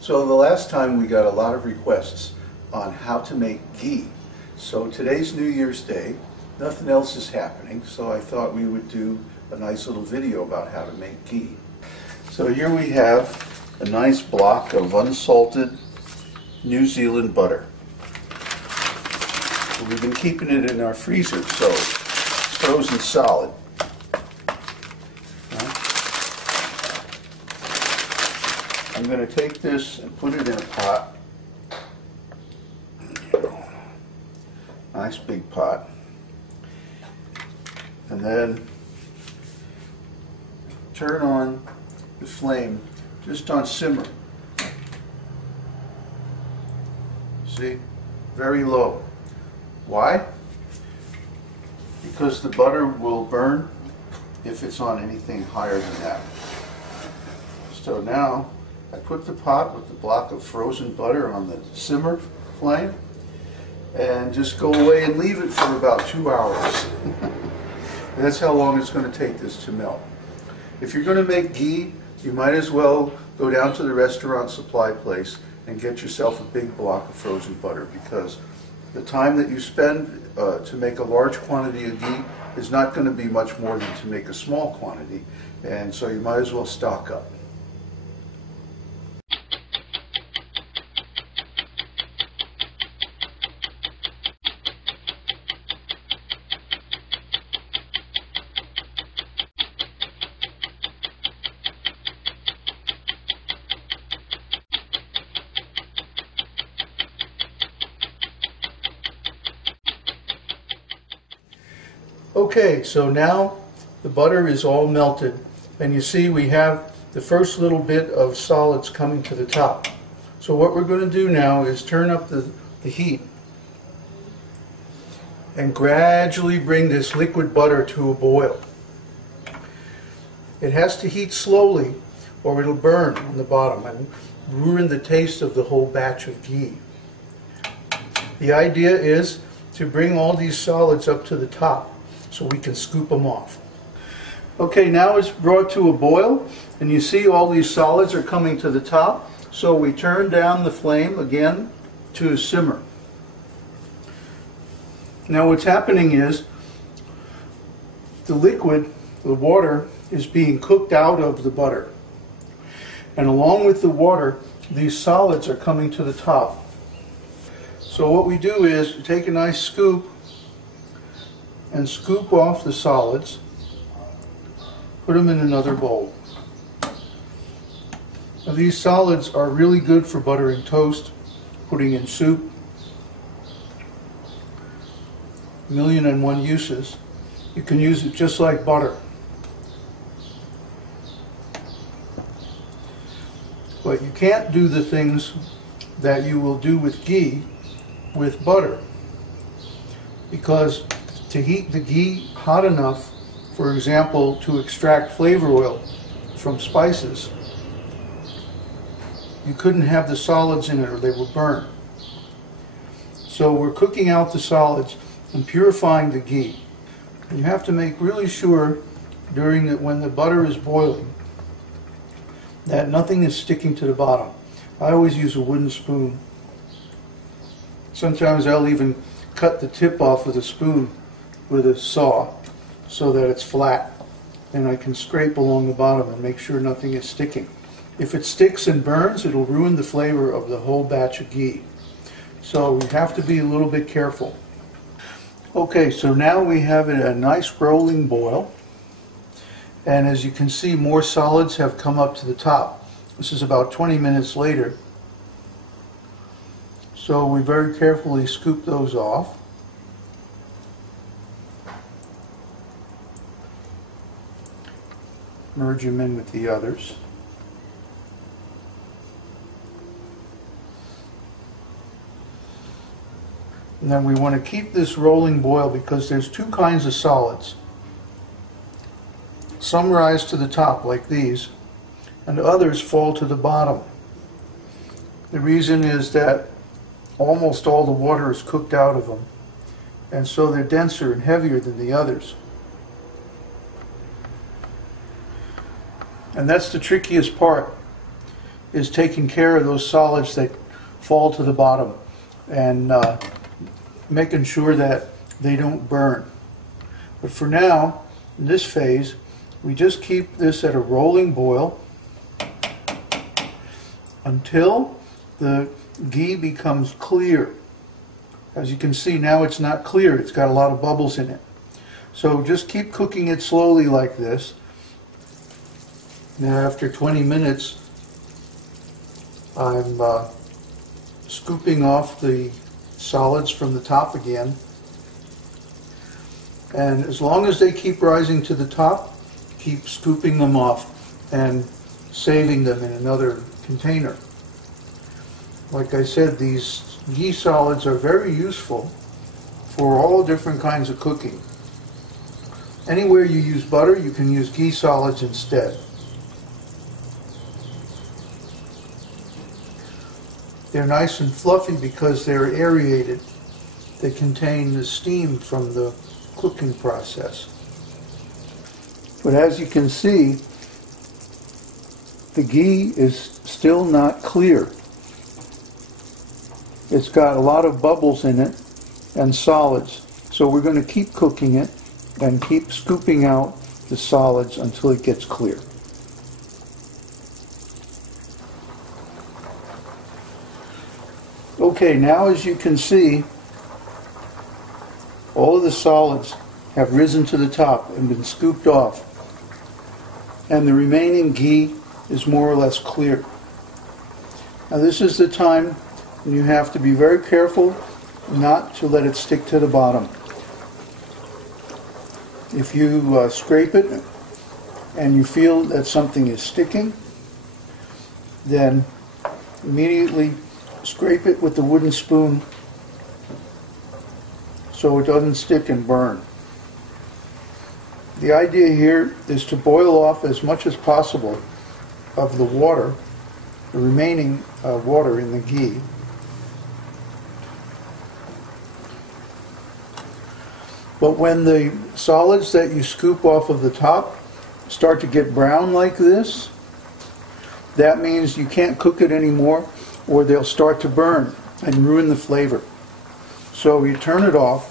So the last time we got a lot of requests on how to make ghee. So today's New Year's Day, nothing else is happening, so I thought we would do a nice little video about how to make ghee. So here we have a nice block of unsalted New Zealand butter. We've been keeping it in our freezer, so it's frozen solid. I'm going to take this and put it in a pot. Nice big pot. And then turn on the flame just on simmer. See? Very low. Why? Because the butter will burn if it's on anything higher than that. So now I put the pot with the block of frozen butter on the simmer flame and just go away and leave it for about 2 hours. That's how long it's going to take this to melt. If you're going to make ghee, you might as well go down to the restaurant supply place and get yourself a big block of frozen butter, because the time that you spend to make a large quantity of ghee is not going to be much more than to make a small quantity, and so you might as well stock up. Okay, so now the butter is all melted, and you see we have the first little bit of solids coming to the top. So what we're going to do now is turn up the heat and gradually bring this liquid butter to a boil. It has to heat slowly or it'll burn on the bottom and ruin the taste of the whole batch of ghee. The idea is to bring all these solids up to the top so we can scoop them off. Okay, now it's brought to a boil, and you see all these solids are coming to the top, so we turn down the flame again to simmer. Now what's happening is the liquid, the water, is being cooked out of the butter, and along with the water these solids are coming to the top. So what we do is take a nice scoop and scoop off the solids, put them in another bowl. Now these solids are really good for buttering toast, putting in soup, 1,000,001 uses. You can use it just like butter. But you can't do the things that you will do with ghee with butter, because to heat the ghee hot enough, for example, to extract flavor oil from spices, you couldn't have the solids in it or they will burn. So we're cooking out the solids and purifying the ghee. And you have to make really sure when the butter is boiling that nothing is sticking to the bottom. I always use a wooden spoon. Sometimes I'll even cut the tip off with a spoon with a saw so that it's flat, and I can scrape along the bottom and make sure nothing is sticking. If it sticks and burns, it'll ruin the flavor of the whole batch of ghee. So we have to be a little bit careful. Okay, so now we have a nice rolling boil, and as you can see, more solids have come up to the top. This is about 20 minutes later. So we very carefully scoop those off. Merge them in with the others. And then we want to keep this rolling boil because there's two kinds of solids. Some rise to the top like these, and others fall to the bottom. The reason is that almost all the water is cooked out of them, and so they're denser and heavier than the others. And that's the trickiest part. is taking care of those solids that fall to the bottom and making sure that they don't burn. But for now, in this phase, we just keep this at a rolling boil until the ghee becomes clear. As you can see, now it's not clear, it's got a lot of bubbles in it. So just keep cooking it slowly like this. Now after 20 minutes, I'm scooping off the solids from the top again. And as long as they keep rising to the top, keep scooping them off and saving them in another container. Like I said, these ghee solids are very useful for all different kinds of cooking. Anywhere you use butter, you can use ghee solids instead. They're nice and fluffy because they're aerated. They contain the steam from the cooking process. But as you can see, the ghee is still not clear. It's got a lot of bubbles in it and solids. So we're going to keep cooking it and keep scooping out the solids until it gets clear. Okay, now as you can see, all of the solids have risen to the top and been scooped off, and the remaining ghee is more or less clear. Now this is the time when you have to be very careful not to let it stick to the bottom. If you scrape it and you feel that something is sticking, then immediately scrape it with the wooden spoon so it doesn't stick and burn. The idea here is to boil off as much as possible of the water, the remaining water in the ghee. But when the solids that you scoop off of the top start to get brown like this, that means you can't cook it anymore, or they'll start to burn and ruin the flavor. So you turn it off,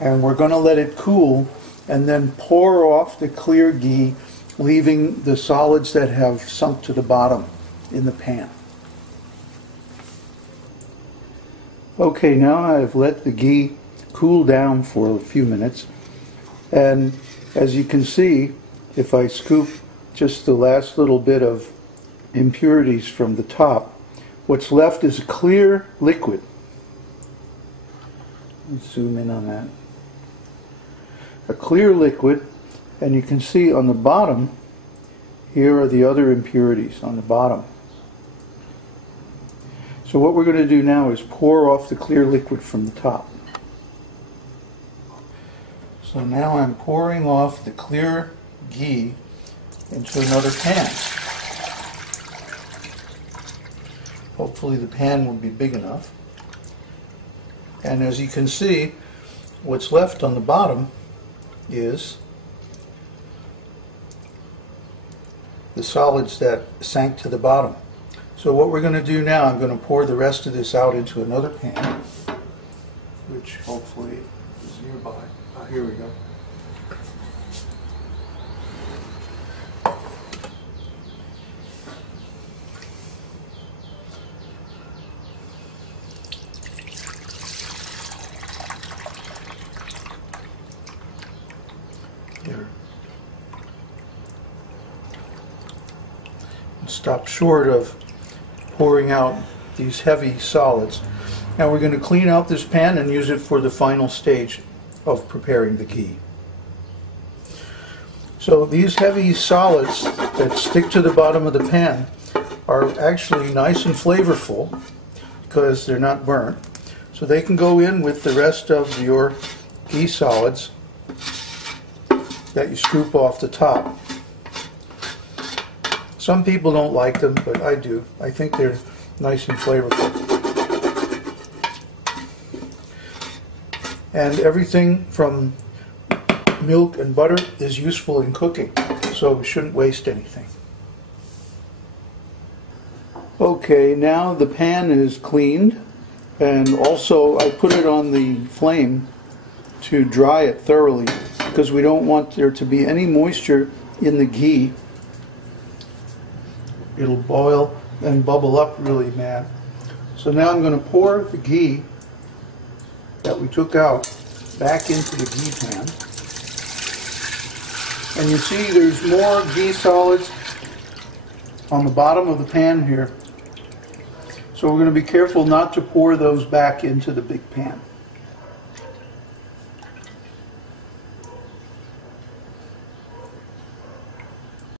and we're going to let it cool and then pour off the clear ghee, leaving the solids that have sunk to the bottom in the pan. Okay, now I've let the ghee cool down for a few minutes, and as you can see, if I scoop just the last little bit of impurities from the top, what's left is a clear liquid. Let's zoom in on that. A clear liquid, and you can see on the bottom, here are the other impurities on the bottom. So what we're going to do now is pour off the clear liquid from the top. So now I'm pouring off the clear ghee into another pan. Hopefully the pan will be big enough. And as you can see, what's left on the bottom is the solids that sank to the bottom. So what we're going to do now, I'm going to pour the rest of this out into another pan, which hopefully is nearby. Oh, here we go. Here. Stop short of pouring out these heavy solids. Now we're going to clean out this pan and use it for the final stage of preparing the ghee. So these heavy solids that stick to the bottom of the pan are actually nice and flavorful because they're not burnt. So they can go in with the rest of your ghee solids that you scoop off the top. Some people don't like them, but I do. I think they're nice and flavorful. And everything from milk and butter is useful in cooking, so we shouldn't waste anything. Okay, now the pan is cleaned, and also I put it on the flame to dry it thoroughly because we don't want there to be any moisture in the ghee. It'll boil and bubble up really bad. So now I'm going to pour the ghee that we took out back into the ghee pan. And you see there's more ghee solids on the bottom of the pan here. So we're going to be careful not to pour those back into the big pan.